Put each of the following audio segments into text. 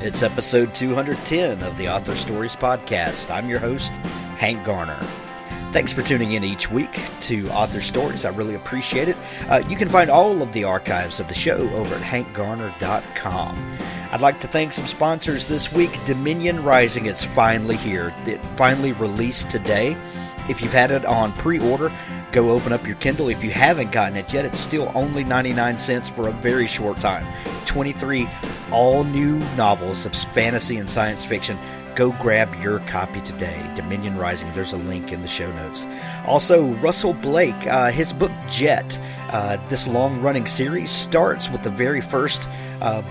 It's episode 210 of the Author Stories Podcast. I'm your host, Hank Garner. Thanks for tuning in each week to Author Stories. I really appreciate it. You can find all of the archives of the show over at hankgarner.com. I'd like to thank some sponsors this week. Dominion Rising, it's finally here. It finally released today. If you've had it on pre-order, go open up your Kindle. If you haven't gotten it yet, it's still only 99 cents for a very short time. 23 all-new novels of fantasy and science fiction. Go grab your copy today. Dominion Rising. There's a link in the show notes. Also, Russell Blake, his book Jet. This long-running series starts with the very first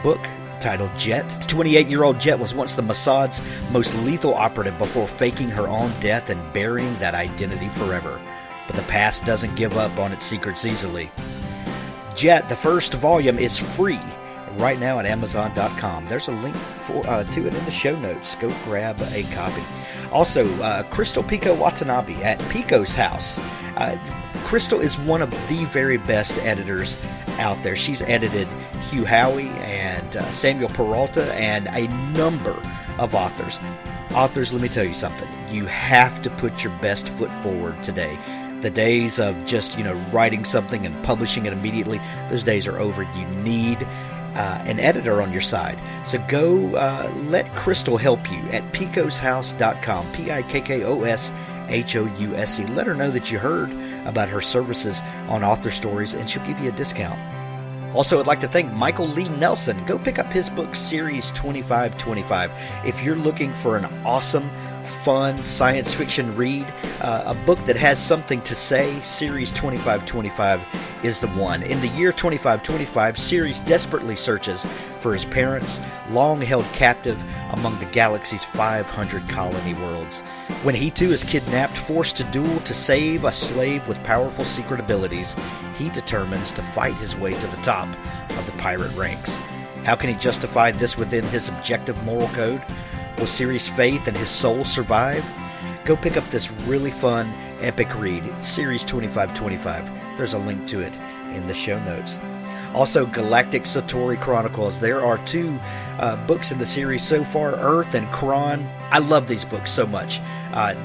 book titled Jet. The 28-year-old Jet was once the Mossad's most lethal operative before faking her own death and burying that identity forever. But the past doesn't give up on its secrets easily. Jet, the first volume, is free right now at Amazon.com. There's a link to it in the show notes. Go grab a copy. Also, Crystal Pico Watanabe at Pico's House. Crystal is one of the very best editors out there. She's edited Hugh Howey and Samuel Peralta and a number of authors. Authors, let me tell you something. You have to put your best foot forward today. The days of just, writing something and publishing it immediately, those days are over. You need an editor on your side. So go let Crystal help you at picoshouse.com, Pikkoshouse. Let her know that you heard about her services on Author Stories, and she'll give you a discount. Also, I'd like to thank Michael Lee Nelson. Go pick up his book, Series 2525. If you're looking for an awesome, fun science fiction read, a book that has something to say, Series 2525 is the one. In the year 2525, Series desperately searches for his parents, long held captive among the galaxy's 500 colony worlds. When he too is kidnapped, forced to duel to save a slave with powerful secret abilities, he determines to fight his way to the top of the pirate ranks. How can he justify this within his objective moral code? Will Series' faith and his soul survive? Go pick up this really fun, epic read, Series 2525. There's a link to it in the show notes. Also, Galactic Satori Chronicles. There are two books in the series so far, Earth and Kron. I love these books so much.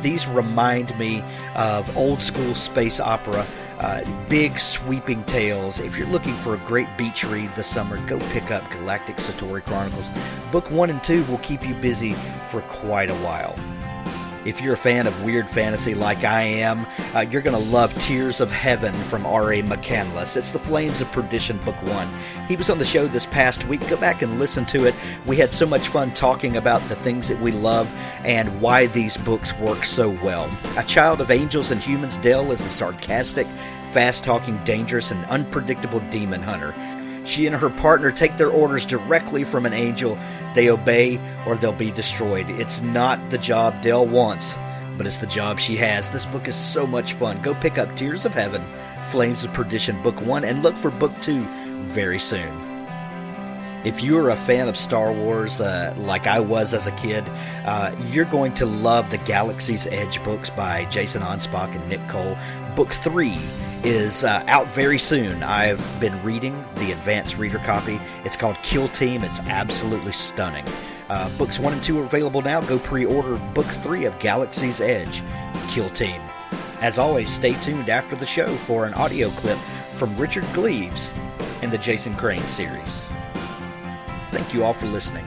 These remind me of old school space opera, big sweeping tales. If you're looking for a great beach read this summer, go pick up Galactic Satori Chronicles. Book 1 and 2 will keep you busy for quite a while. If you're a fan of weird fantasy like I am, you're going to love Tears of Heaven from R.A. McCandless. It's the Flames of Perdition, Book 1. He was on the show this past week. Go back and listen to it. We had so much fun talking about the things that we love and why these books work so well. A child of angels and humans, Dell is a sarcastic, fast-talking, dangerous, and unpredictable demon hunter. She and her partner take their orders directly from an angel. They obey or they'll be destroyed. It's not the job Dell wants, but it's the job she has. This book is so much fun. Go pick up Tears of Heaven, Flames of Perdition, Book 1, and look for Book 2 very soon. If you're a fan of Star Wars like I was as a kid, you're going to love the Galaxy's Edge books by Jason Onspach and Nick Cole. Book 3 is out very soon. I've been reading the advanced reader copy. It's called Kill Team. It's absolutely stunning. Books 1 and 2 are available now. Go pre-order Book 3 of Galaxy's Edge, Kill Team. As always, stay tuned after the show for an audio clip from Richard Gleaves in the Jason Crane series. Thank you all for listening.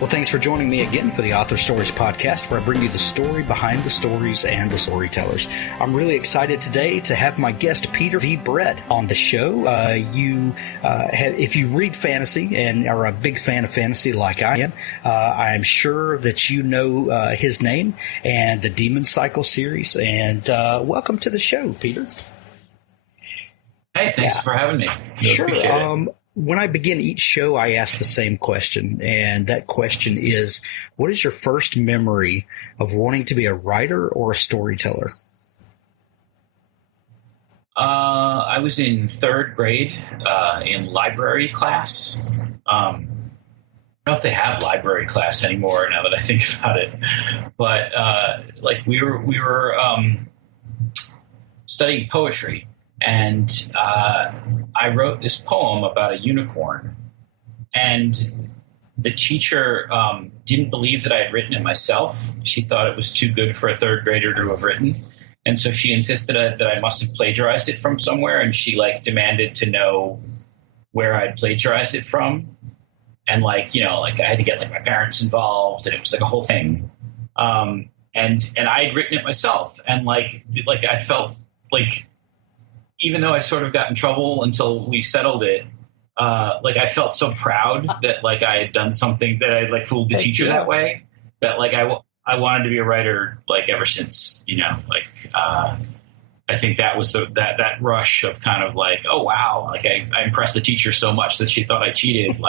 Well, thanks for joining me again for the Author Stories Podcast, where I bring you the story behind the stories and the storytellers. I'm really excited today to have my guest, Peter V. Brett, on the show. If you read fantasy and are a big fan of fantasy like I am, I'm sure that you know his name and the Demon Cycle series. And welcome to the show, Peter. Hey, thanks for having me. Sure. When I begin each show, I ask the same question, and that question is, what is your first memory of wanting to be a writer or a storyteller? I was in third grade in library class. I don't know if they have library class anymore now that I think about it, but we were studying poetry. And I wrote this poem about a unicorn. And the teacher didn't believe that I had written it myself. She thought it was too good for a third grader to have written. And so she insisted that I must have plagiarized it from somewhere. And she demanded to know where I'd plagiarized it from. And I had to get my parents involved, and it was a whole thing. And I'd written it myself. And I felt even though I sort of got in trouble until we settled it, I felt so proud that I had done something, that I fooled the teacher that way, that I wanted to be a writer ever since, I think that was that rush of kind of oh wow, I impressed the teacher so much that she thought I cheated.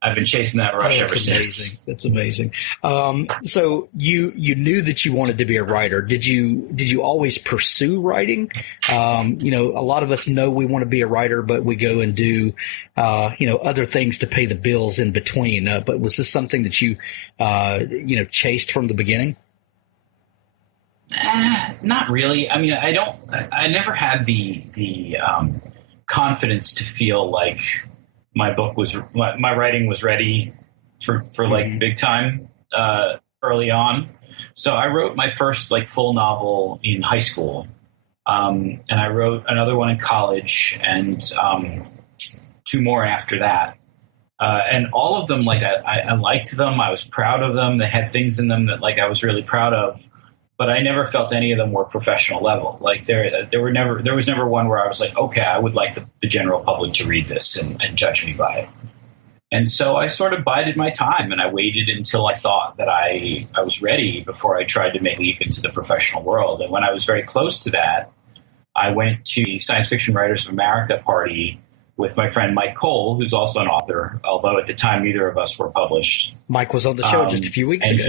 I've been chasing that rush ever since. That's amazing. So you knew that you wanted to be a writer. Did you always pursue writing? A lot of us know we want to be a writer, but we go and do, other things to pay the bills in between. But was this something that you, chased from the beginning? Not really. I mean, I never had the confidence to feel like my writing was ready for big time early on. So I wrote my first full novel in high school, and I wrote another one in college, and two more after that. And all of them, I liked them. I was proud of them. They had things in them that I was really proud of. But I never felt any of them were professional level. There was never one where I was okay, I would like the general public to read this and judge me by it. And so I sort of bided my time, and I waited until I thought that I was ready before I tried to make a leap into the professional world. And when I was very close to that, I went to the Science Fiction Writers of America party with my friend Mike Cole, who's also an author, although at the time neither of us were published. Mike was on the show just a few weeks ago.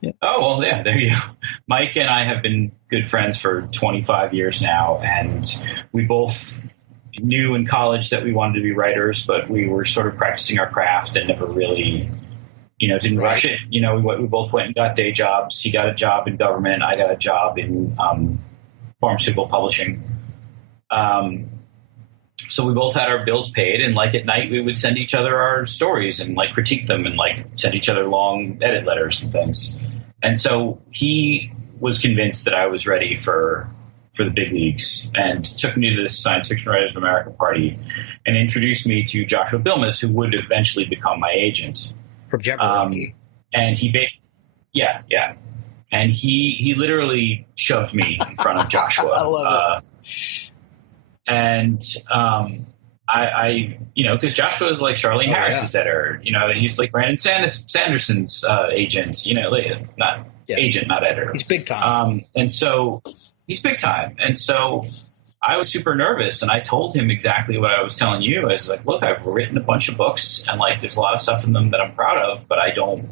Yeah. Oh, well, yeah, there you go. Mike and I have been good friends for 25 years now, and we both knew in college that we wanted to be writers, but we were sort of practicing our craft and never really, didn't rush it. We both went and got day jobs. He got a job in government. I got a job in pharmaceutical publishing. So we both had our bills paid, and at night we would send each other our stories and critique them and send each other long edit letters and things. And so he was convinced that I was ready for the big leagues, and took me to this Science Fiction Writers of America party and introduced me to Joshua Bilmes, who would eventually become my agent. From Jabberwocky. And yeah. And he literally shoved me in front of Joshua. I love it. And I because Joshua is Charlene Harris's editor. He's Brandon Sanderson's agent. Agent, not editor. He's big time. And so he's big time. And so I was super nervous, and I told him exactly what I was telling you. I was look, I've written a bunch of books, and there's a lot of stuff in them that I'm proud of, but I don't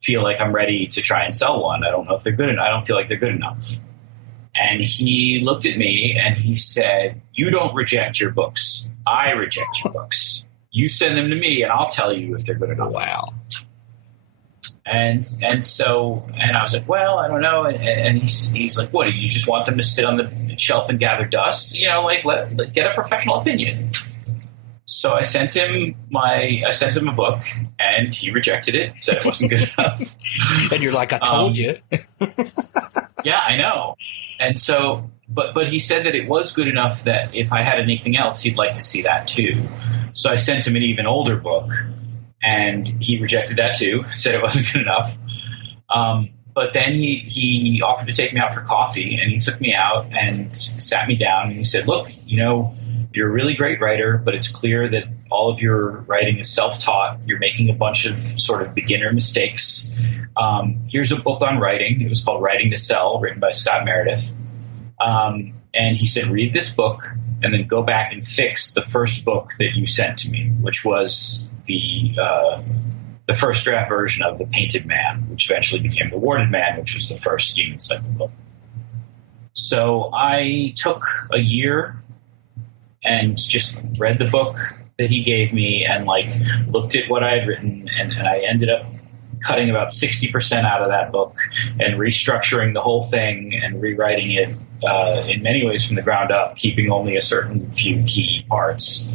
feel like I'm ready to try and sell one. I don't know if they're good enough. I don't feel like they're good enough. And he looked at me and he said, "You don't reject your books. I reject your books. You send them to me and I'll tell you if they're good enough." Wow. And I was like, "Well, I don't know." And he's like, "What, do you just want them to sit on the shelf and gather dust? Let get a professional opinion." So I sent him a book, and he rejected it, said it wasn't good enough. And you're like, "I told you." Yeah, I know. And so, but he said that it was good enough that if I had anything else, he'd like to see that too. So I sent him an even older book, and he rejected that too, said it wasn't good enough. But then he offered to take me out for coffee, and he took me out and sat me down, and he said, "Look, you're a really great writer, but it's clear that all of your writing is self-taught. You're making a bunch of sort of beginner mistakes. Here's a book on writing." It was called Writing to Sell, written by Scott Meredith. And he said, "Read this book and then go back and fix the first book that you sent to me," which was the first draft version of The Painted Man, which eventually became The Warded Man, which was the first Demon Cycle book. So I took a year and just read the book that he gave me and looked at what I had written, and I ended up cutting about 60% out of that book and restructuring the whole thing and rewriting it in many ways from the ground up, keeping only a certain few key parts.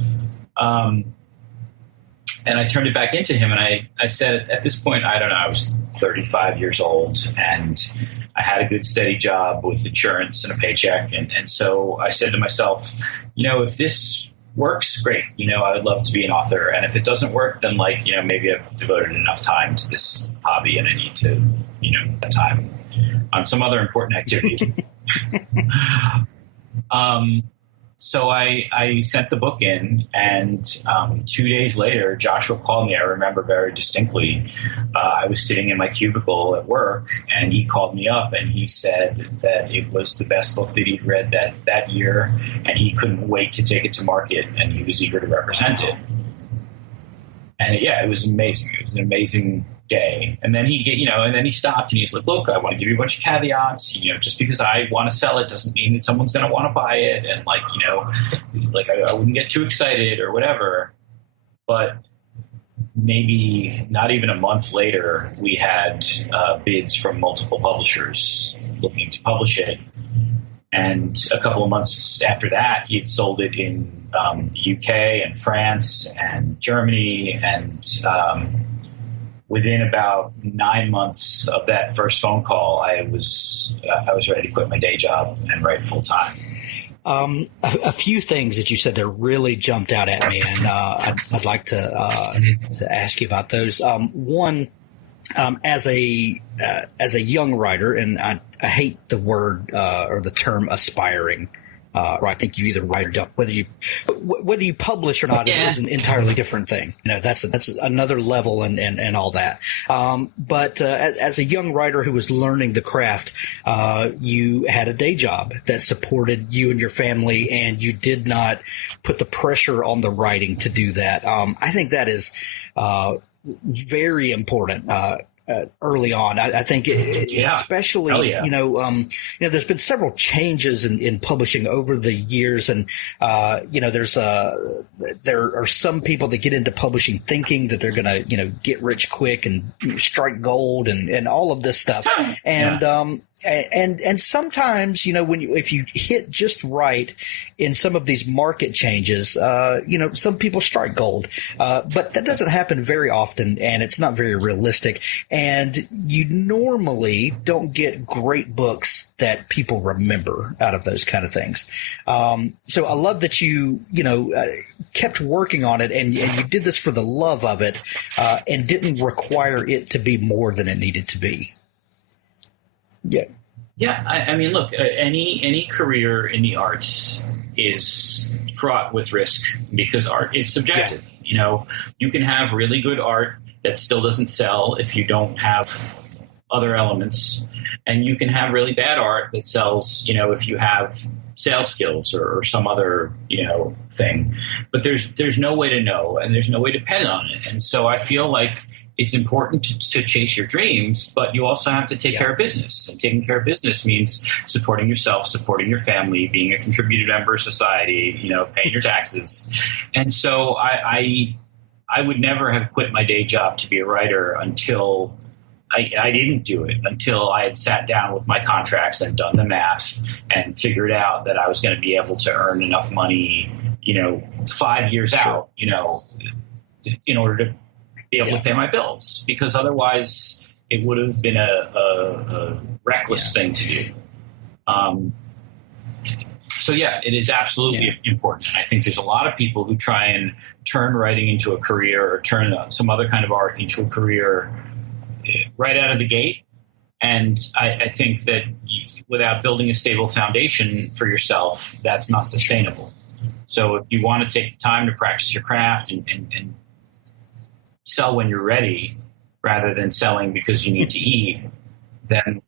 And I turned it back into him, and I said, at this point, I don't know, I was 35 years old, and I had a good steady job with insurance and a paycheck. And so I said to myself, if this works, great. I would love to be an author. And if it doesn't work, then maybe I've devoted enough time to this hobby and I need to, spend time on some other important activity. So I sent the book in, and 2 days later, Joshua called me. I remember very distinctly. I was sitting in my cubicle at work, and he called me up, and he said that it was the best book that he'd read that year, and he couldn't wait to take it to market, and he was eager to represent it. And it was amazing. It was an amazing day. And then he stopped and he's like, look, I want to give you a bunch of caveats. Just because I want to sell it doesn't mean that someone's going to want to buy it. And I wouldn't get too excited or whatever. But maybe not even a month later, we had bids from multiple publishers looking to publish it. And a couple of months after that, he had sold it in UK and France and Germany. And within about 9 months of that first phone call, I was ready to quit my day job and write full time. A few things that you said that really jumped out at me, and I'd like to ask you about those. One, as a young writer, and I hate the word or the term aspiring. Or I think you either write or don't. Whether you publish or not is an entirely different thing. That's another level and all that. But as a young writer who was learning the craft, you had a day job that supported you and your family, and you did not put the pressure on the writing to do that. I think that is very important. Early on, I think, especially, there's been several changes in publishing over the years, and there are some people that get into publishing thinking that they're going to get rich quick and strike gold and all of this stuff, and sometimes if you hit just right in some of these market changes, some people strike gold, but that doesn't happen very often, and it's not very realistic. And you normally don't get great books that people remember out of those kind of things. So I love that you kept working on it, and you did this for the love of it, and didn't require it to be more than it needed to be. Yeah. Yeah. I mean, look, any career in the arts is fraught with risk because art is subjective. Yeah. You can have really good art that still doesn't sell if you don't have other elements. And you can have really bad art that sells, if you have sales skills or some other, thing. But there's no way to know, and there's no way to depend on it. And so I feel like it's important to chase your dreams, but you also have to take care of business. And taking care of business means supporting yourself, supporting your family, being a contributed member of society, paying your taxes. And so I would never have quit my day job to be a writer until I didn't do it, until I had sat down with my contracts and done the math and figured out that I was going to be able to earn enough money, 5 years out, in order to be able to pay my bills, because otherwise it would have been a reckless thing to do. So it is absolutely important. I think there's a lot of people who try and turn writing into a career or turn some other kind of art into a career right out of the gate. And I think that without building a stable foundation for yourself, that's not sustainable. So if you want to take the time to practice your craft and sell when you're ready rather than selling because you need to eat, then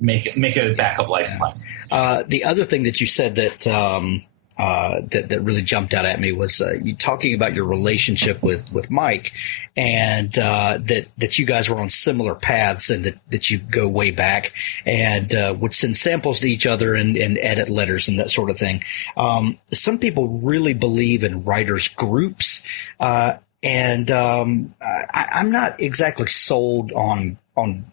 make a backup life plan. The other thing that you said that really jumped out at me was you talking about your relationship with Mike, and that you guys were on similar paths, and that you go way back, and would send samples to each other and edit letters and that sort of thing. Some people really believe in writers groups. And I'm not exactly sold on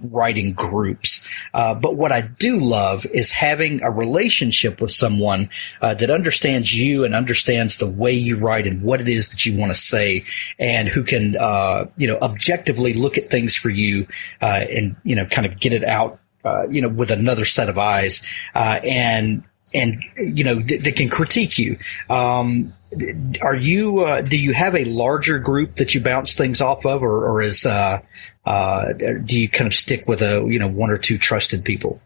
writing groups. But what I do love is having a relationship with someone that understands you and understands the way you write and what it is that you want to say, and who can, objectively look at things for you and, kind of get it out, with another set of eyes, and that can critique you. Are you, do you have a larger group that you bounce things off of, or is, do you kind of stick with one or two trusted people?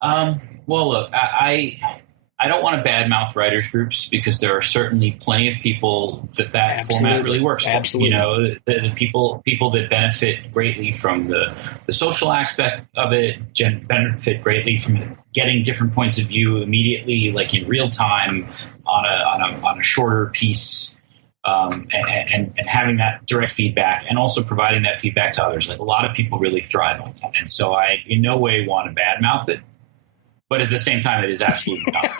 Well, look, I don't want to badmouth writers groups, because there are certainly plenty of people that Absolutely. format really works for. Absolutely. The people that benefit greatly from the social aspect of it, benefit greatly from getting different points of view immediately, like in real time on a shorter piece. And having that direct feedback, and also providing that feedback to others. Like, a lot of people really thrive on that. And so I in no way want to badmouth it, but at the same time, it is absolutely not.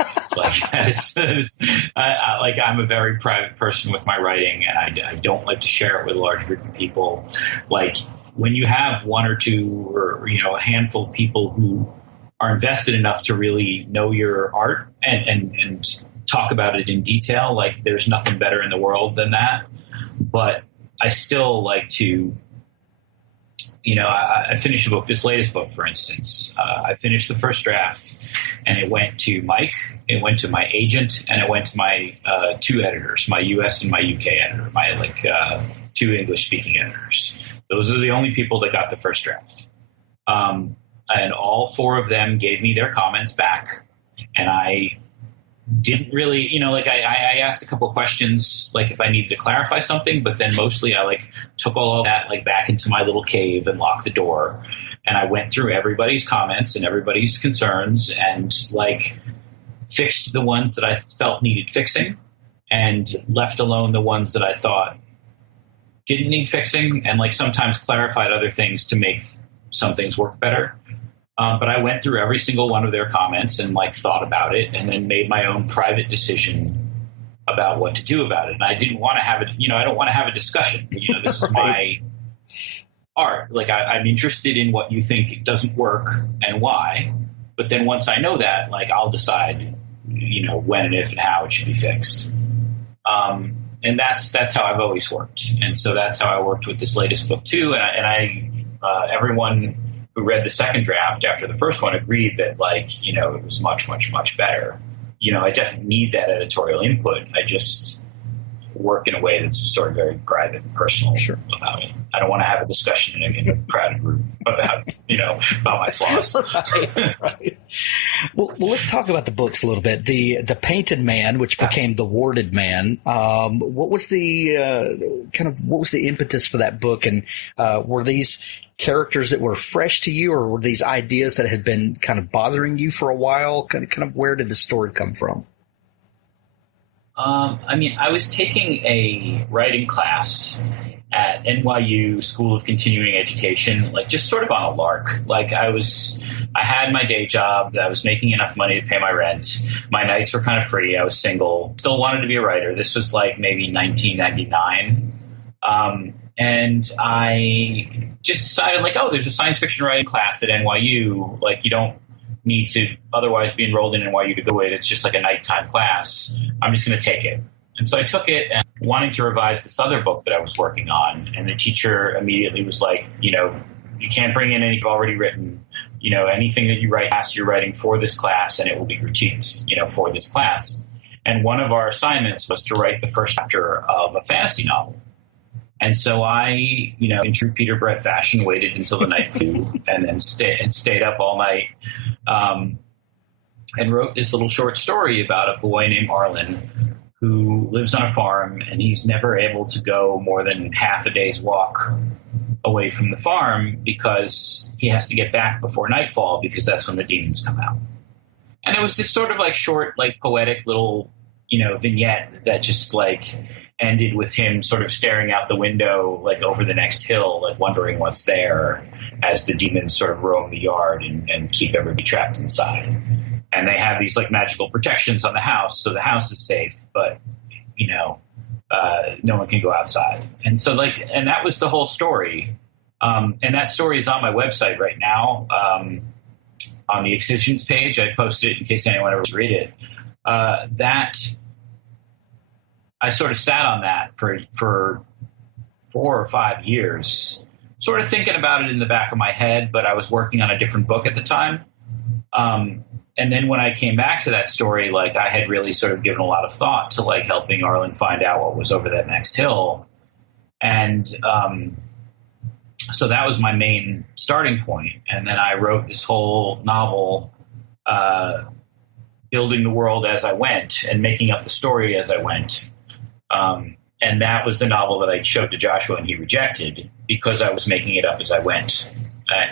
I'm a very private person with my writing, and I don't like to share it with a large group of people. Like, when you have one or two or, a handful of people who are invested enough to really know your art and talk about it in detail, like, there's nothing better in the world than that. But I still like to, I finished a book, this latest book, for instance. I finished the first draft, and it went to Mike, it went to my agent, and it went to my two editors, my US and my UK editor, my two English-speaking editors. Those are the only people that got the first draft. And all four of them gave me their comments back, and I didn't really, I asked a couple of questions, like if I needed to clarify something, but then mostly I took all of that back into my little cave and locked the door. And I went through everybody's comments and everybody's concerns and fixed the ones that I felt needed fixing, and left alone the ones that I thought didn't need fixing, and sometimes clarified other things to make some things work better. But I went through every single one of their comments and thought about it, and then made my own private decision about what to do about it. And I didn't want to have it, I don't want to have a discussion. This is my art. I'm interested in what you think doesn't work and why. But then once I know that, I'll decide, when and if and how it should be fixed. And that's how I've always worked. And so that's how I worked with this latest book too. And I everyone who read the second draft after the first one agreed that it was much, much, much better. I definitely need that editorial input. I just work in a way that's sort of very private and personal about it. I don't want to have a discussion in a crowded group about my flaws. Right. Well, let's talk about the books a little bit. The Painted Man, which became The Warded Man. What was the impetus for that book? And were these characters that were fresh to you, or were these ideas that had been kind of bothering you for a while? Kind of where did the story come from? I was taking a writing class at NYU School of Continuing Education, just sort of on a lark. I had my day job. I was making enough money to pay my rent. My nights were kind of free. I was single. Still wanted to be a writer. This was maybe 1999. And I just decided there's a science fiction writing class at NYU. You don't need to otherwise be enrolled in NYU to go it. It's just a nighttime class. I'm just going to take it. And so I took it, and wanting to revise this other book that I was working on. And the teacher immediately was you can't bring in anything you've already written. Anything that you write, you're writing for this class, and it will be critiqued, for this class. And one of our assignments was to write the first chapter of a fantasy novel. And so I, in true Peter Brett fashion, waited until the night flew, and then stayed up all night, and wrote this little short story about a boy named Arlen who lives on a farm, and he's never able to go more than half a day's walk away from the farm because he has to get back before nightfall, because that's when the demons come out. And it was this sort of short, poetic little, vignette that just ended with him sort of staring out the window, over the next hill, wondering what's there, as the demons sort of roam the yard and keep everybody trapped inside. And they have these magical protections on the house, so the house is safe, but no one can go outside. And so and that was the whole story. And that story is on my website right now. On the Excisions page, I posted it in case anyone ever read it. That I sort of sat on that for 4 or 5 years, sort of thinking about it in the back of my head, but I was working on a different book at the time. And then when I came back to that story, like I had really sort of given a lot of thought to like helping Arlen find out what was over that next hill. And so that was my main starting point. And then I wrote this whole novel, building the world as I went and making up the story as I went. And that was the novel that I showed to Joshua and he rejected because I was making it up as I went.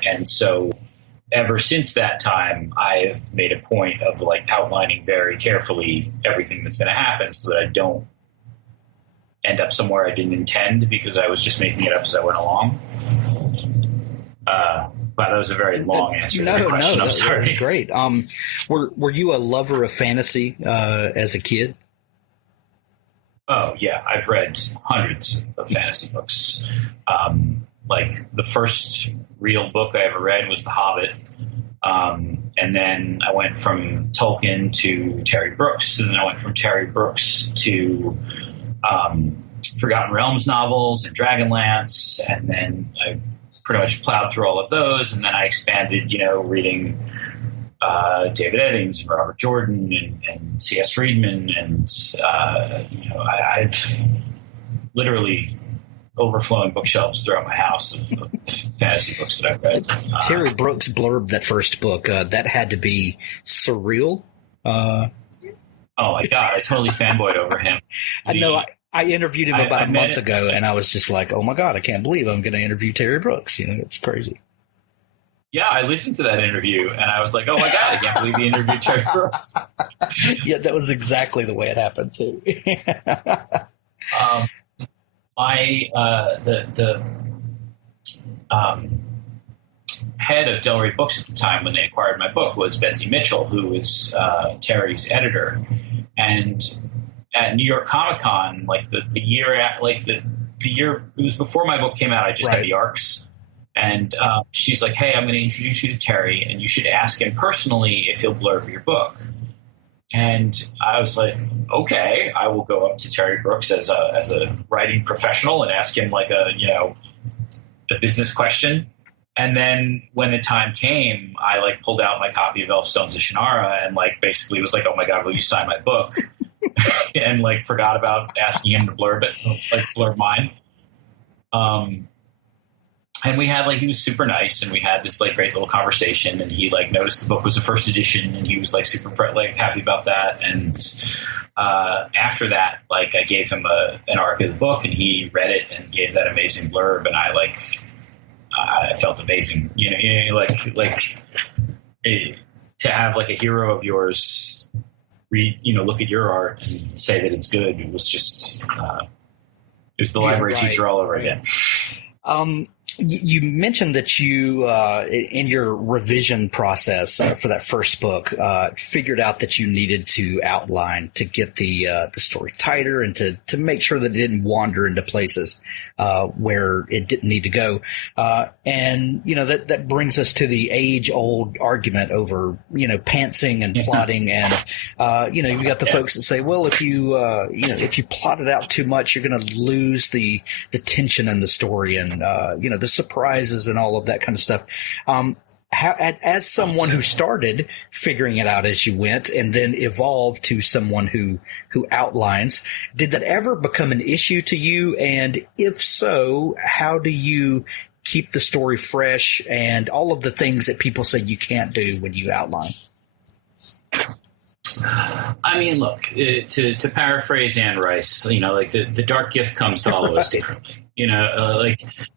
And so ever since that time, I've made a point of like outlining very carefully everything that's going to happen so that I don't end up somewhere I didn't intend because I was just making it up as I went along. Wow, that was a very long answer to the question. I'm sorry. That was great. Were you a lover of fantasy as a kid? Oh, yeah. I've read hundreds of fantasy books. Like the first real book I ever read was The Hobbit. And then I went from Tolkien to Terry Brooks. And then I went from Terry Brooks to Forgotten Realms novels and Dragonlance. And then I pretty much plowed through all of those. And then I expanded, reading David Eddings and Robert Jordan and C.S. Friedman. And, I've literally overflowing bookshelves throughout my house of fantasy books that I've read. Terry Brooks blurbed that first book. That had to be surreal. Oh, my God. I totally fanboyed over him. I know. I interviewed him about a month ago, and I was just like, oh, my God, I can't believe I'm going to interview Terry Brooks. It's crazy. Yeah, I listened to that interview, and I was like, oh, my God, I can't believe he interviewed Terry Brooks. Yeah, that was exactly the way it happened, too. The head of Del Rey Books at the time when they acquired my book was Betsy Mitchell, who was Terry's editor. And at New York Comic Con, like the year it was before my book came out. I just had the ARCs. And she's like, hey, I'm going to introduce you to Terry, and you should ask him personally if he'll blurb your book. And I was like, okay, I will go up to Terry Brooks as a writing professional and ask him like a business question. And then when the time came, I like pulled out my copy of Elfstones of Shannara and like basically was like, oh my God, will you sign my book? And like forgot about asking him to blurb it, like blurb mine. And we had he was super nice, and we had this like great little conversation, and he like noticed the book was a first edition, and he was like super happy about that. And after that, like I gave him an arc of the book, and he read it and gave that amazing blurb, and I felt amazing, to have like a hero of yours read, look at your art and say that it's good. It was just it was the library teacher all over again. You mentioned that you, in your revision process for that first book, figured out that you needed to outline to get the story tighter and to make sure that it didn't wander into places where it didn't need to go. And that brings us to the age-old argument over pantsing and plotting. And you've got the folks that say, well, if you plot it out too much, you're going to lose the tension in the story and the surprises and all of that kind of stuff. As someone who started figuring it out as you went and then evolved to someone who outlines, did that ever become an issue to you? And if so, how do you keep the story fresh and all of the things that people say you can't do when you outline? I mean, look, to paraphrase Anne Rice, the dark gift comes to all of us differently.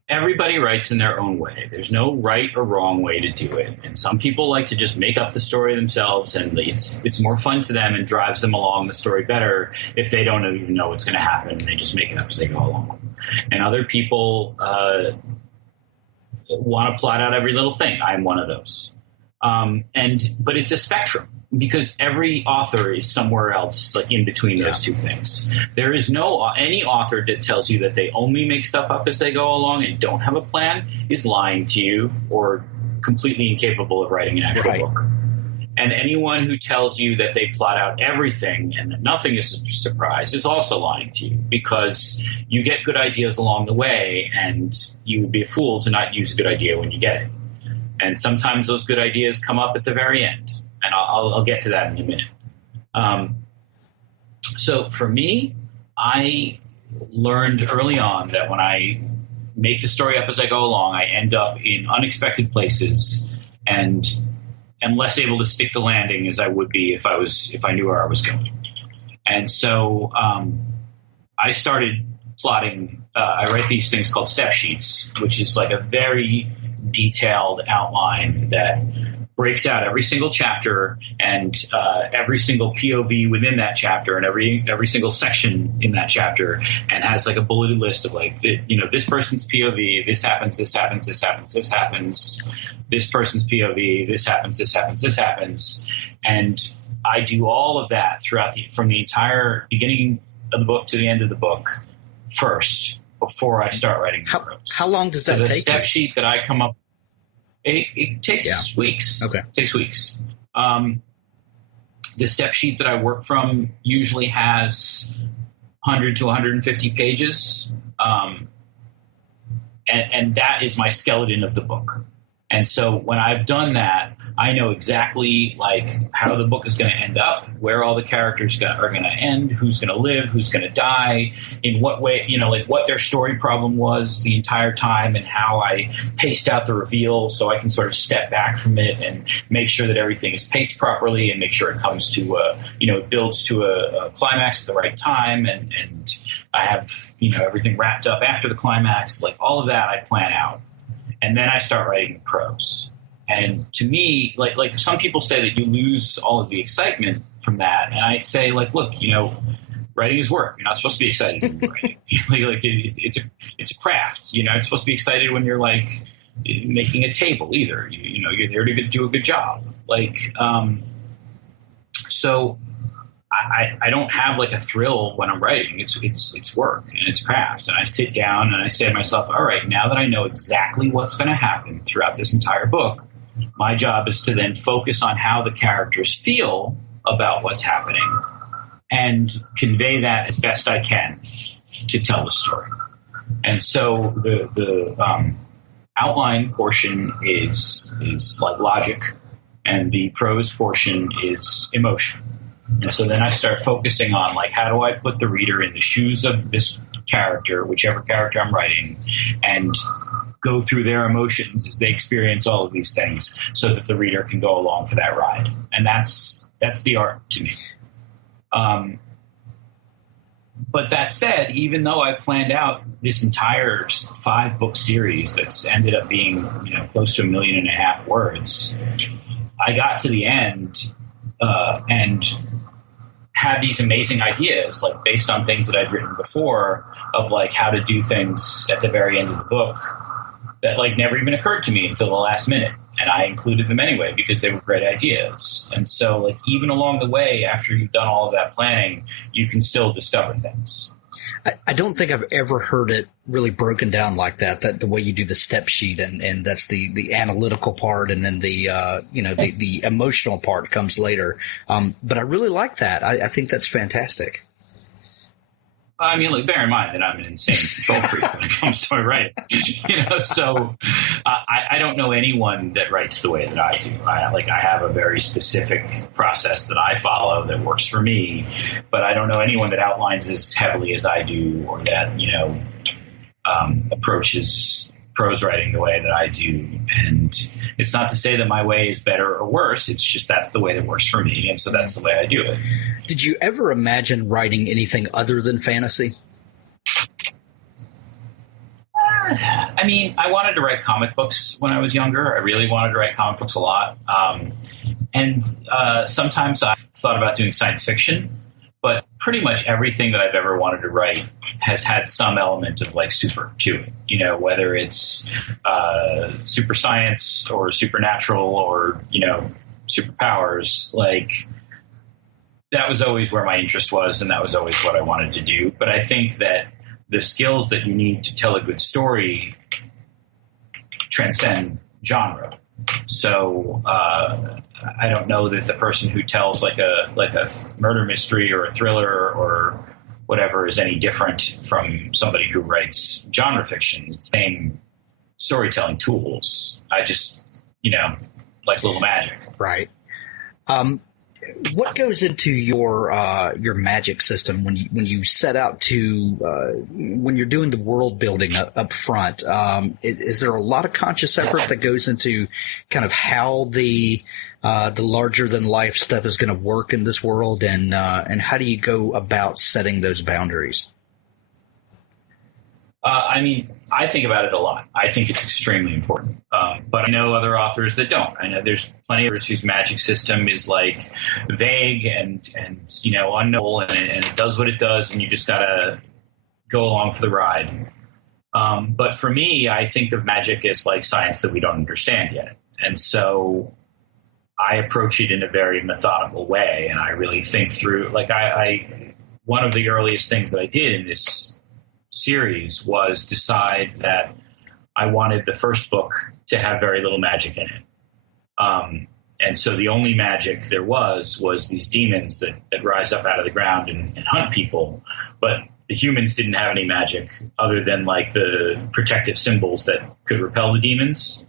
Everybody writes in their own way. There's no right or wrong way to do it. And some people like to just make up the story themselves, and it's more fun to them and drives them along the story better if they don't even know what's going to happen. They just make it up as they go along. And other people want to plot out every little thing. I'm one of those. But it's a spectrum. because every author is somewhere else, like in between those two things. There is any author that tells you that they only make stuff up as they go along and don't have a plan is lying to you or completely incapable of writing an actual book. And anyone who tells you that they plot out everything and that nothing is a surprise is also lying to you, because you get good ideas along the way, and you would be a fool to not use a good idea when you get it. And sometimes those good ideas come up at the very end. And I'll get to that in a minute. So for me, I learned early on that when I make the story up as I go along, I end up in unexpected places and am less able to stick the landing as I would be if I knew where I was going. And so I started plotting. I write these things called step sheets, which is like a very detailed outline that breaks out every single chapter and every single POV within that chapter and every single section in that chapter, and has like a bulleted list of like, this person's POV, this happens, this happens, this happens, this happens, this person's POV, this happens, this happens, this happens. And I do all of that from the entire beginning of the book to the end of the book first, before I start writing the prose. How long does that take? The step sheet that I come up, it takes weeks. Okay. It takes weeks. The step sheet that I work from usually has 100 to 150 pages. And that is my skeleton of the book. And so when I've done that, I know exactly like how the book is going to end up, where all the characters are going to end, who's going to live, who's going to die, in what way, like what their story problem was the entire time, and how I paced out the reveal so I can sort of step back from it and make sure that everything is paced properly and make sure it comes to it builds to a climax at the right time, and I have everything wrapped up after the climax. Like all of that I plan out. And then I start writing prose. And to me, like some people say that you lose all of the excitement from that. And I say, like, look, writing is work. You're not supposed to be excited when you're writing. It's a craft. You're not supposed to be excited when you're like making a table either. You're there to do a good job. So I don't have like a thrill when I'm writing. It's work and it's craft. And I sit down and I say to myself, all right, now that I know exactly what's going to happen throughout this entire book, my job is to then focus on how the characters feel about what's happening and convey that as best I can to tell the story. And so the outline portion is like logic, and the prose portion is emotion. And so then I start focusing on, like, how do I put the reader in the shoes of this character, whichever character I'm writing, and go through their emotions as they experience all of these things so that the reader can go along for that ride. And that's the art to me. But that said, even though I planned out this entire 5-book series that's ended up being, close to 1.5 million words, I got to the end and had these amazing ideas, like based on things that I'd written before, of like how to do things at the very end of the book that like never even occurred to me until the last minute. And I included them anyway because they were great ideas. And so like even along the way, after you've done all of that planning, you can still discover things. I don't think I've ever heard it really broken down like that the way you do the step sheet, and that's the analytical part, and then the emotional part comes later. But I really like that. I think that's fantastic. I mean, like, bear in mind that I'm an insane control freak when it comes to my writing. So I don't know anyone that writes the way that I do. I have a very specific process that I follow that works for me, but I don't know anyone that outlines as heavily as I do, or that, approaches prose writing the way that I do. And it's not to say that my way is better or worse. It's just that's the way that works for me. And so that's the way I do it. Did you ever imagine writing anything other than fantasy? I mean, I wanted to write comic books when I was younger. I really wanted to write comic books a lot. And sometimes I've thought about doing science fiction, but pretty much everything that I've ever wanted to write has had some element of like super to it, whether it's super science or supernatural or, superpowers, like that was always where my interest was, and that was always what I wanted to do. But I think that the skills that you need to tell a good story transcend genre. So I don't know that the person who tells like a murder mystery or a thriller or whatever is any different from somebody who writes genre fiction. It's the same storytelling tools. I just, like little magic. Right. What goes into your magic system when you set out to when you're doing the world building up front? Is there a lot of conscious effort that goes into kind of how the larger than life stuff is going to work in this world, and how do you go about setting those boundaries? I think about it a lot. I think it's extremely important. But I know other authors that don't. I know there's plenty of others whose magic system is like vague and unknowable, and it does what it does, and you just gotta go along for the ride. But for me, I think of magic as like science that we don't understand yet. And so I approach it in a very methodical way, and I really think through, like I one of the earliest things that I did in this series was decide that I wanted the first book to have very little magic in it. And so the only magic there was these demons that rise up out of the ground and hunt people. But the humans didn't have any magic other than like the protective symbols that could repel the demons.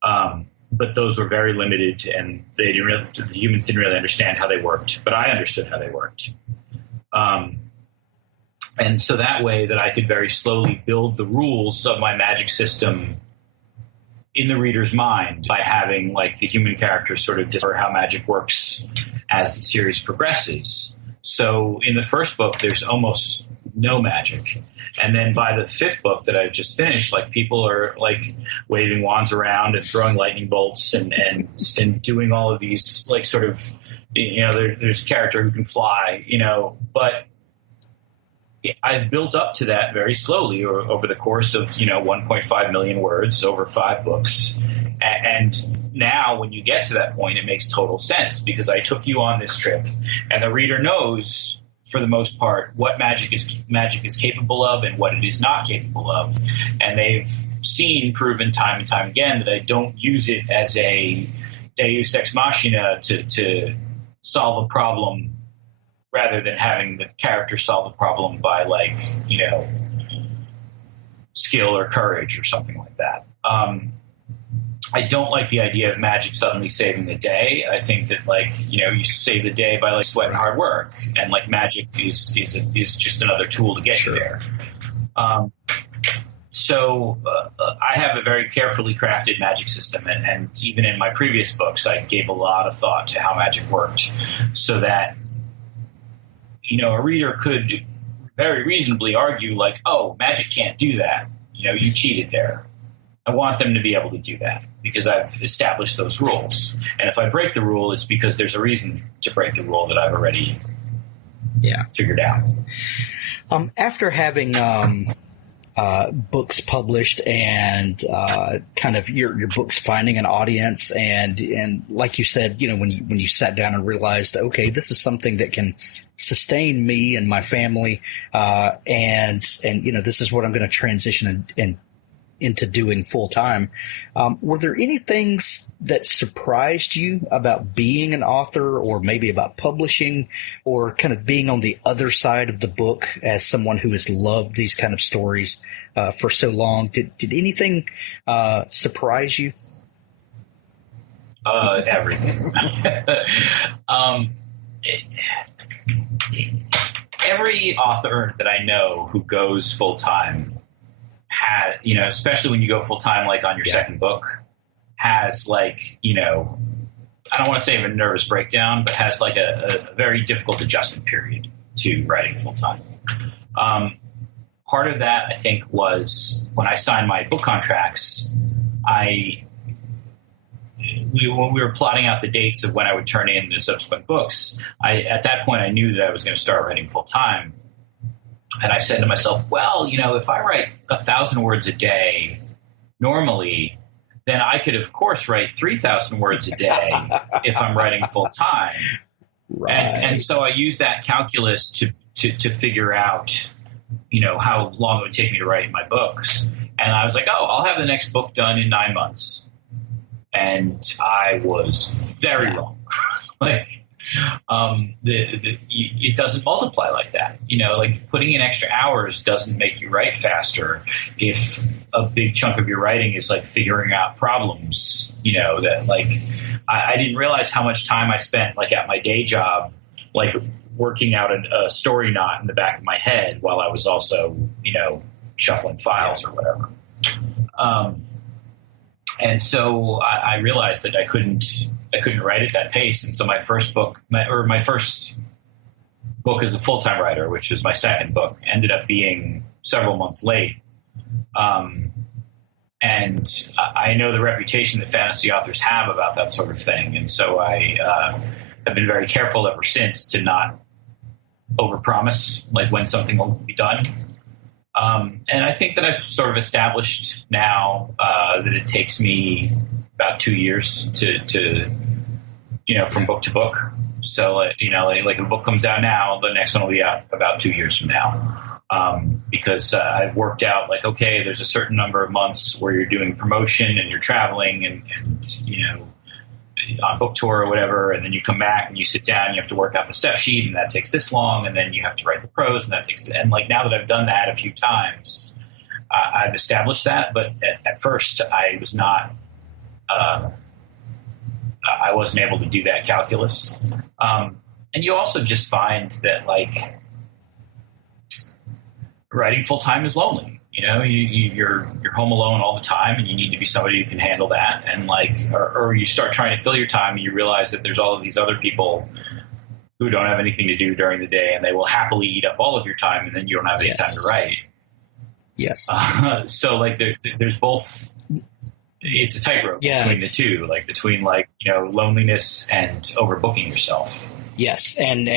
But those were very limited, and the humans didn't really understand how they worked. But I understood how they worked. And so that way that I could very slowly build the rules of my magic system in the reader's mind by having like the human characters sort of discover how magic works as the series progresses. So in the first book, there's almost no magic. And then by the fifth book that I've just finished, like people are like waving wands around and throwing lightning bolts and doing all of these like sort of, there's a character who can fly, but I've built up to that very slowly over the course of, 1.5 million words over 5 books. And now when you get to that point, it makes total sense because I took you on this trip and the reader knows for the most part what magic is capable of and what it is not capable of. And they've seen proven time and time again that I don't use it as a deus ex machina to solve a problem, rather than having the character solve the problem by skill or courage or something like that. I don't like the idea of magic suddenly saving the day. I think that you save the day by sweat and hard work, and magic is just another tool to get you there. So I have a very carefully crafted magic system, and even in my previous books, I gave a lot of thought to how magic worked, so that a reader could very reasonably argue oh, magic can't do that. You cheated there. I want them to be able to do that because I've established those rules. And if I break the rule, it's because there's a reason to break the rule that I've already figured out. After having books published and kind of your books finding an audience, and like you said, when you sat down and realized, okay, this is something that can sustain me and my family, and this is what I'm going to transition into doing full time. Were there any things that surprised you about being an author, or maybe about publishing, or kind of being on the other side of the book as someone who has loved these kind of stories for so long? Did anything surprise you? Everything. Every author that I know who goes full time especially when you go full time, on your second book, has I don't want to say a nervous breakdown, but has a very difficult adjustment period to writing full time. Part of that, I think, was when I signed my book contracts, when we were plotting out the dates of when I would turn in the subsequent books, at that point I knew that I was going to start writing full time. And I said to myself, well, if I write 1,000 words a day normally, then I could, of course, write 3,000 words a day if I'm writing full time. Right. And so I use that calculus to figure out, how long it would take me to write my books. And I was like, I'll have the next book done in 9 months. And I was very wrong. It doesn't multiply like that. Like putting in extra hours doesn't make you write faster if a big chunk of your writing is like figuring out problems, that like I didn't realize how much time I spent like at my day job, like working out a story knot in the back of my head while I was also, shuffling files or whatever. And so I realized that I couldn't write at that pace. And so my first book as a full-time writer, which is my second book, ended up being several months late. And I know the reputation that fantasy authors have about that sort of thing. And so I have been very careful ever since to not overpromise, like when something will be done. And I think that I've sort of established now that it takes me about 2 years to from book to book. So, like if a book comes out now, the next one will be out about 2 years from now. Because I've worked out like, okay, there's a certain number of months where you're doing promotion and you're traveling and on book tour or whatever, and then you come back and you sit down, you have to work out the step sheet, and that takes this long, and then you have to write the prose, and that takes, and like now that I've done that a few times, I've established that. But at first, I was not, I wasn't able to do that calculus. And you also just find that like writing full time is lonely. You're home alone all the time, and you need to be somebody who can handle that. And or you start trying to fill your time, and you realize that there's all of these other people who don't have anything to do during the day, and they will happily eat up all of your time, and then you don't have any time to write. Yes. So like there's both. It's a tightrope between the two, like between loneliness and overbooking yourself. Yes, and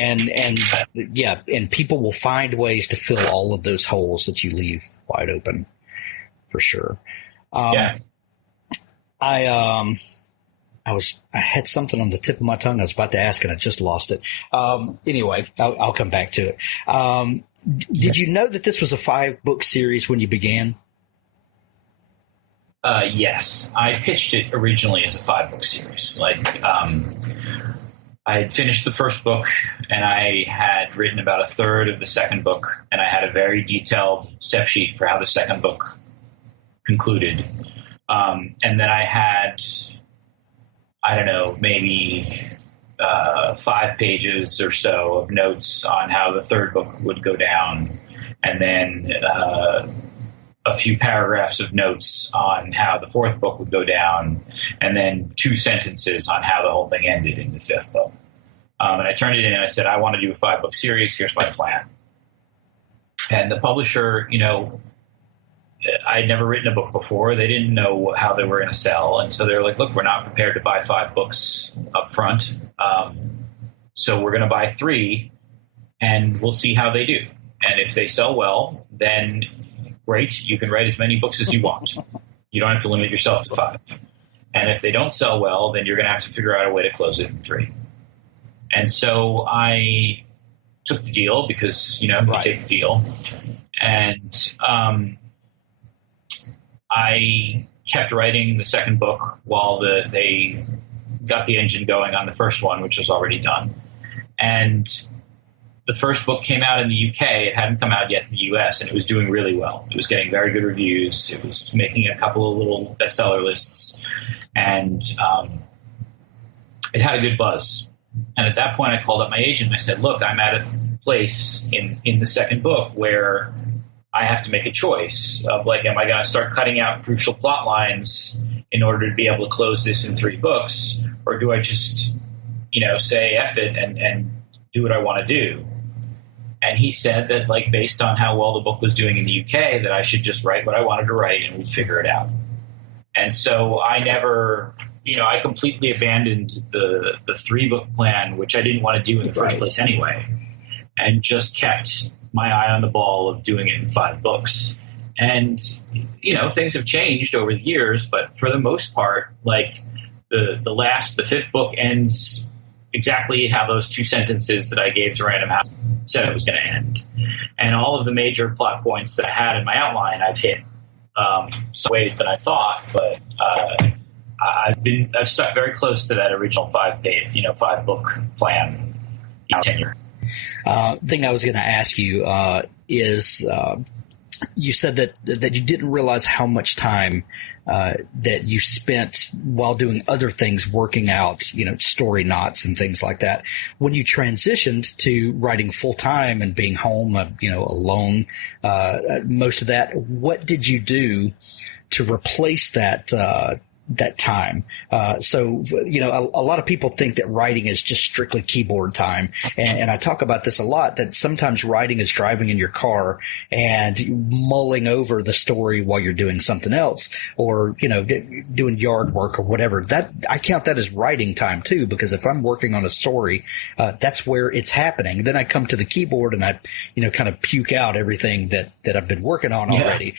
people will find ways to fill all of those holes that you leave wide open, for sure. I had something on the tip of my tongue I was about to ask, and I just lost it. Anyway, I'll come back to it. Did you know that this was a 5-book series when you began? Yes, I pitched it originally as a 5-book series. I had finished the first book, and I had written about a third of the second book, and I had a very detailed step sheet for how the second book concluded. And then I had, I don't know, maybe 5 pages or so of notes on how the third book would go down, and then a few paragraphs of notes on how the fourth book would go down, and then 2 sentences on how the whole thing ended in the 5th book. And I turned it in and I said, I want to do a 5-book series. Here's my plan. And the publisher, I'd never written a book before. They didn't know how they were going to sell. And so they're like, look, we're not prepared to buy 5 books up front. So we're going to buy 3 and we'll see how they do. And if they sell well, then great, you can write as many books as you want. You don't have to limit yourself to 5. And if they don't sell well, then you're going to have to figure out a way to close it in 3. And so I took the deal because, you take the deal. And I kept writing the second book while they got the engine going on the first one, which was already done. And the first book came out in the UK. It hadn't come out yet in the US, and it was doing really well. It was getting very good reviews. It was making a couple of little bestseller lists, and it had a good buzz. And at that point, I called up my agent and I said, look, I'm at a place in the second book where I have to make a choice of am I going to start cutting out crucial plot lines in order to be able to close this in 3 books, or do I just, say F it and do what I want to do? And he said that, based on how well the book was doing in the UK, that I should just write what I wanted to write and we'd figure it out. And so I never, I completely abandoned the 3-book plan, which I didn't want to do in the first place anyway, and just kept my eye on the ball of doing it in 5 books. And, things have changed over the years, but for the most part, like the fifth book ends exactly how those two sentences that I gave to Random House said it was going to end. And all of the major plot points that I had in my outline, I've hit some ways that I thought, but I've stuck very close to that original 5-book plan tenure. Thing I was going to ask you is you said that you didn't realize how much time that you spent while doing other things, working out, story knots and things like that. When you transitioned to writing full time and being home, alone, most of that, what did you do to replace that time? So a lot of people think that writing is just strictly keyboard time. And I talk about this a lot, that sometimes writing is driving in your car and mulling over the story while you're doing something else, or, doing yard work or whatever. That I count that as writing time too, because if I'm working on a story, that's where it's happening. Then I come to the keyboard and I, kind of puke out everything that I've been working on already.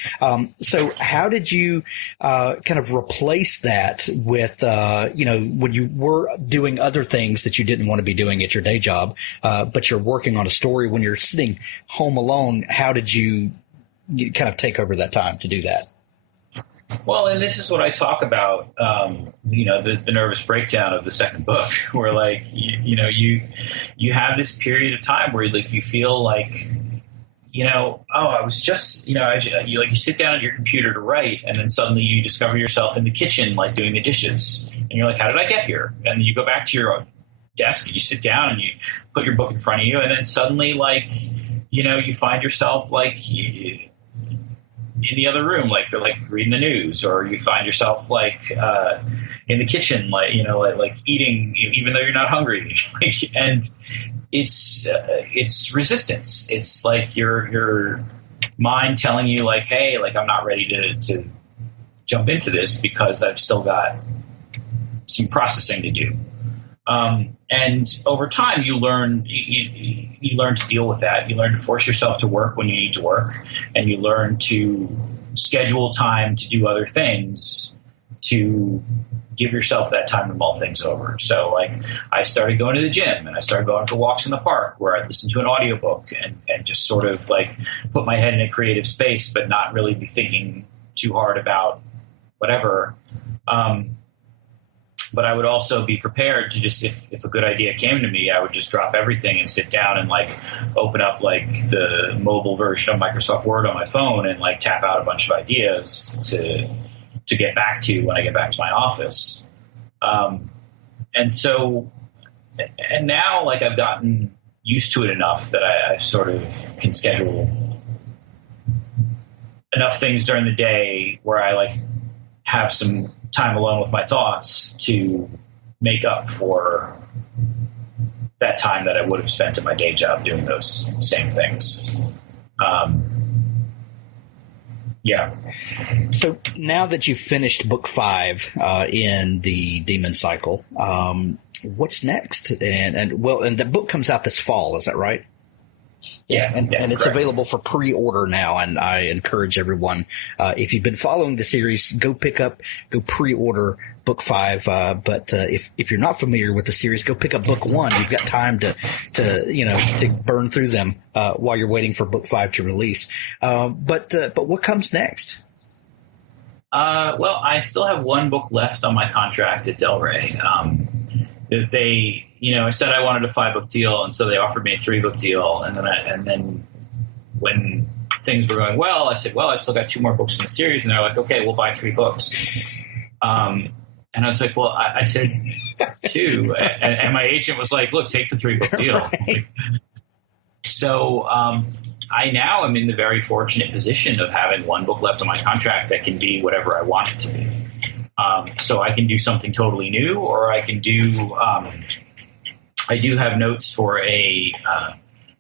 So how did you kind of replace that with, when you were doing other things that you didn't want to be doing at your day job, but you're working on a story when you're sitting home alone? How did you kind of take over that time to do that? Well, and this is what I talk about, the nervous breakdown of the second book, where like, you have this period of time where like you feel like, I was just, you sit down at your computer to write, and then suddenly you discover yourself in the kitchen, like doing the dishes, and you're like, how did I get here? And you go back to your desk, and you sit down, and you put your book in front of you, and then suddenly, like, you find yourself like in the other room, like reading the news, or you find yourself like in the kitchen, like eating, even though you're not hungry, and it's resistance. It's like your mind telling you like, hey, like I'm not ready to jump into this because I've still got some processing to do. And over time, you learn to deal with that. You learn to force yourself to work when you need to work, and you learn to schedule time to do other things, to give yourself that time to mull things over. So like I started going to the gym, and I started going for walks in the park where I listened to an audiobook and just sort of like put my head in a creative space, but not really be thinking too hard about whatever. But I would also be prepared to just, if a good idea came to me, I would just drop everything and sit down and like open up like the mobile version of Microsoft Word on my phone and like tap out a bunch of ideas to get back to when I get back to my office. And now like I've gotten used to it enough that I sort of can schedule enough things during the day where I like have some time alone with my thoughts to make up for that time that I would have spent at my day job doing those same things. Yeah. So now that you've finished book 5 in the Demon Cycle, what's next? And the book comes out this fall, is that right? Yeah, and it's available for pre-order now, and I encourage everyone, if you've been following the series, go pre-order book 5. But if you're not familiar with the series, go pick up book 1. You've got time to burn through them while you're waiting for book 5 to release. But what comes next? Well, I still have one book left on my contract at Del Rey. They, I said I wanted a 5-book deal, and so they offered me a 3-book deal. And then when things were going well, I said, well, I've still got 2 more books in the series. And they're like, okay, we'll buy 3 books. And I was like, well, I said 2. And my agent was like, look, take the 3-book deal. Right. So I now am in the very fortunate position of having 1 book left on my contract that can be whatever I want it to be. So I can do something totally new, or I can do I do have notes for a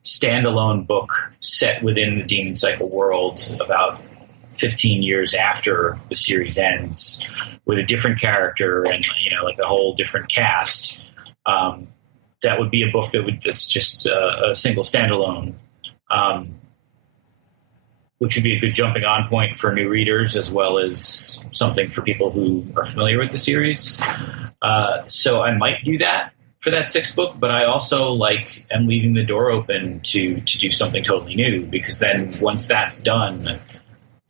standalone book set within the Demon Cycle world about 15 years after the series ends, with a different character and like a whole different cast. That would be a book that's just a single standalone, which would be a good jumping on point for new readers as well as something for people who are familiar with the series. So I might do that for that sixth book, but I also am leaving the door open to do something totally new, because then once that's done,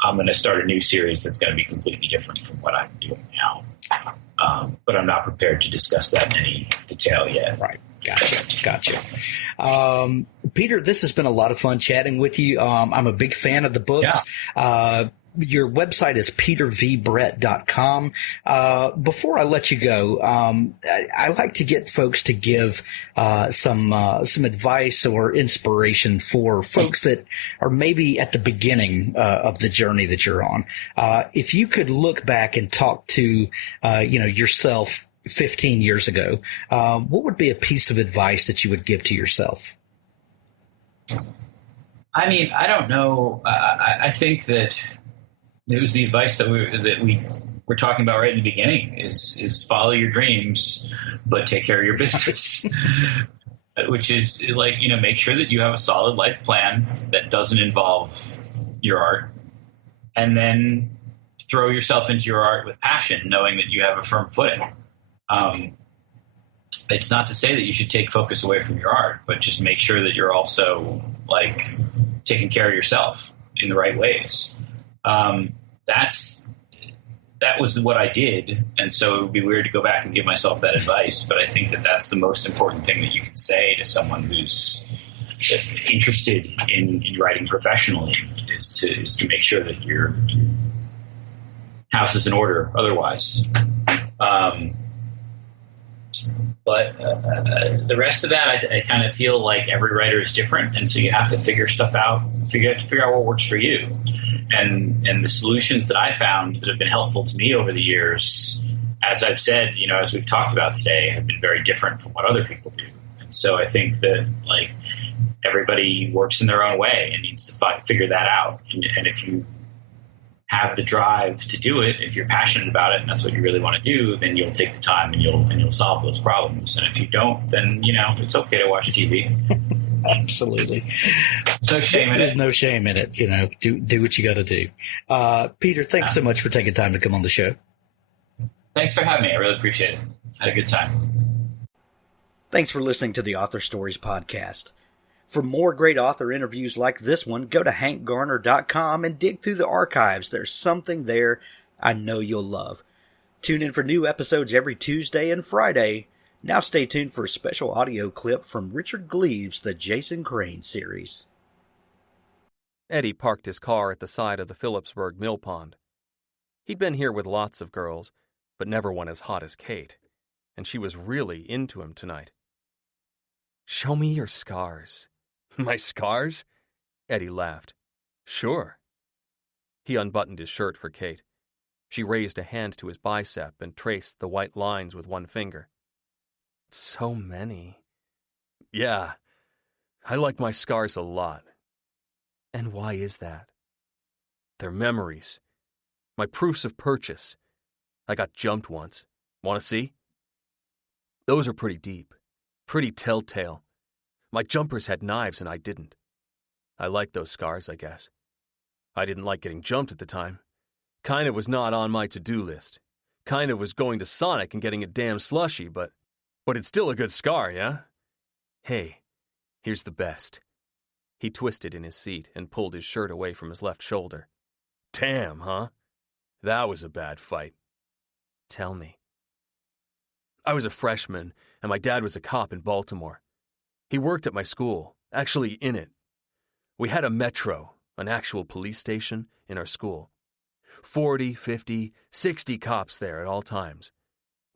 I'm going to start a new series that's going to be completely different from what I'm doing now. But I'm not prepared to discuss that in any detail yet. Right. Gotcha. Peter, this has been a lot of fun chatting with you. I'm a big fan of the books. Yeah. Your website is petervbrett.com. Before I let you go, I like to get folks to give some advice or inspiration for folks that are maybe at the beginning of the journey that you're on. If you could look back and talk to yourself 15 years ago, what would be a piece of advice that you would give to yourself? I mean, I don't know. I think that it was the advice that we were talking about right in the beginning is follow your dreams, but take care of your business, which is make sure that you have a solid life plan that doesn't involve your art, and then throw yourself into your art with passion, knowing that you have a firm footing. It's not to say that you should take focus away from your art, but just make sure that you're also taking care of yourself in the right ways. That was what I did. And so it would be weird to go back and give myself that advice. But I think that that's the most important thing that you can say to someone who's interested in writing professionally is to make sure that your house is in order otherwise. But the rest of that, I kind of feel like every writer is different. And so you have to figure stuff out. You have to figure out what works for you. And the solutions that I found that have been helpful to me over the years, as I've said, as we've talked about today, have been very different from what other people do. And so I think that everybody works in their own way and needs to figure that out. And if you have the drive to do it, if you're passionate about it and that's what you really want to do, then you'll take the time and you'll solve those problems. And if you don't, then it's okay to watch TV. Absolutely. There's no shame in it. There's no shame in it. Do what you got to do. Peter, thanks so much for taking time to come on the show. Thanks for having me. I really appreciate it. Had a good time. Thanks for listening to the Author Stories podcast. For more great author interviews like this one, go to hankgarner.com and dig through the archives. There's something there I know you'll love. Tune in for new episodes every Tuesday and Friday. Now stay tuned for a special audio clip from Richard Gleaves' The Jason Crane series. Eddie parked his car at the side of the Phillipsburg mill pond. He'd been here with lots of girls, but never one as hot as Kate, and she was really into him tonight. "Show me your scars." "My scars?" Eddie laughed. "Sure." He unbuttoned his shirt for Kate. She raised a hand to his bicep and traced the white lines with one finger. "So many." "Yeah, I like my scars a lot." "And why is that?" "They're memories. My proofs of purchase. I got jumped once. Want to see?" "Those are pretty deep. Pretty telltale. My jumpers had knives and I didn't. I like those scars, I guess. I didn't like getting jumped at the time. Kind of was not on my to-do list. Kind of was going to Sonic and getting a damn slushie, but it's still a good scar, yeah? Hey, here's the best." He twisted in his seat and pulled his shirt away from his left shoulder. "Damn, huh? That was a bad fight." "Tell me." "I was a freshman, and my dad was a cop in Baltimore. He worked at my school, actually in it. We had a metro, an actual police station, in our school. 40, 50, 60 cops there at all times.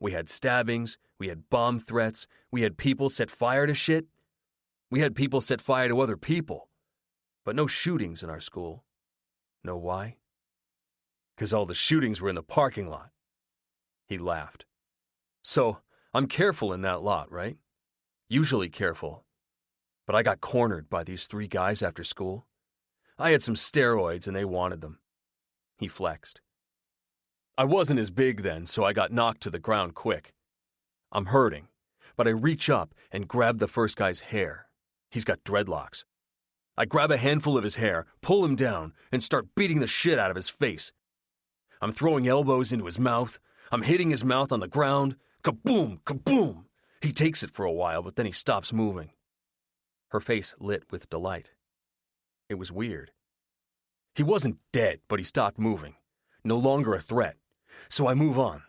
We had stabbings, we had bomb threats, we had people set fire to shit. We had people set fire to other people. But no shootings in our school. Know why? 'Cause all the shootings were in the parking lot." He laughed. "So, I'm careful in that lot, right? Usually careful. But I got cornered by these 3 guys after school. I had some steroids and they wanted them." He flexed. "I wasn't as big then, so I got knocked to the ground quick. I'm hurting, but I reach up and grab the first guy's hair. He's got dreadlocks. I grab a handful of his hair, pull him down, and start beating the shit out of his face. I'm throwing elbows into his mouth. I'm hitting his mouth on the ground. Kaboom! Kaboom! He takes it for a while, but then he stops moving. Her face lit with delight. It was weird. He wasn't dead, but he stopped moving. No longer a threat. So I move on.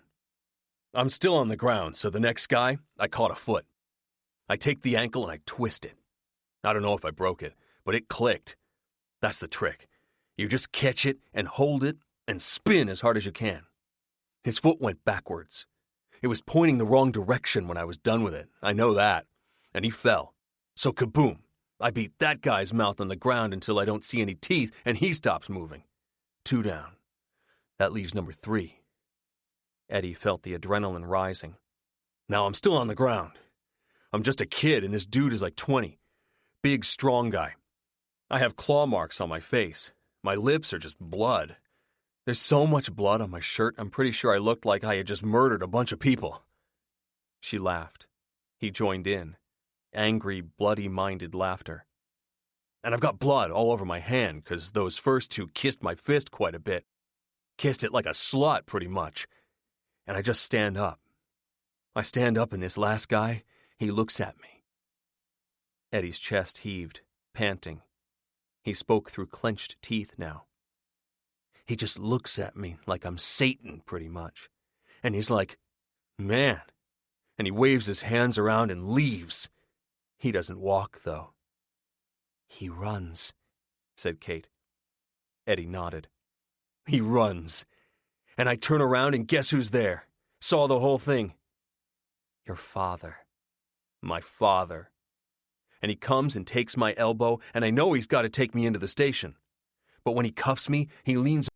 I'm still on the ground, so the next guy, I caught a foot. I take the ankle and I twist it. I don't know if I broke it, but it clicked. That's the trick. You just catch it and hold it and spin as hard as you can. His foot went backwards. It was pointing the wrong direction when I was done with it. I know that. And he fell. So kaboom. I beat that guy's mouth on the ground until I don't see any teeth and he stops moving. 2 down. That leaves number 3. Eddie felt the adrenaline rising. Now I'm still on the ground. I'm just a kid and this dude is like 20. Big, strong guy. I have claw marks on my face. My lips are just blood. There's so much blood on my shirt, I'm pretty sure I looked like I had just murdered a bunch of people. She laughed. He joined in. Angry, bloody-minded laughter. And I've got blood all over my hand because those first 2 kissed my fist quite a bit. Kissed it like a slut, pretty much. And I just stand up. I stand up and this last guy, he looks at me. Eddie's chest heaved, panting. He spoke through clenched teeth now. He just looks at me like I'm Satan, pretty much. And he's like, man. And he waves his hands around and leaves. He doesn't walk, though. He runs, said Kate. Eddie nodded. He runs. And I turn around and guess who's there? Saw the whole thing. Your father. My father. And he comes and takes my elbow, and I know he's got to take me into the station. But when he cuffs me, he leans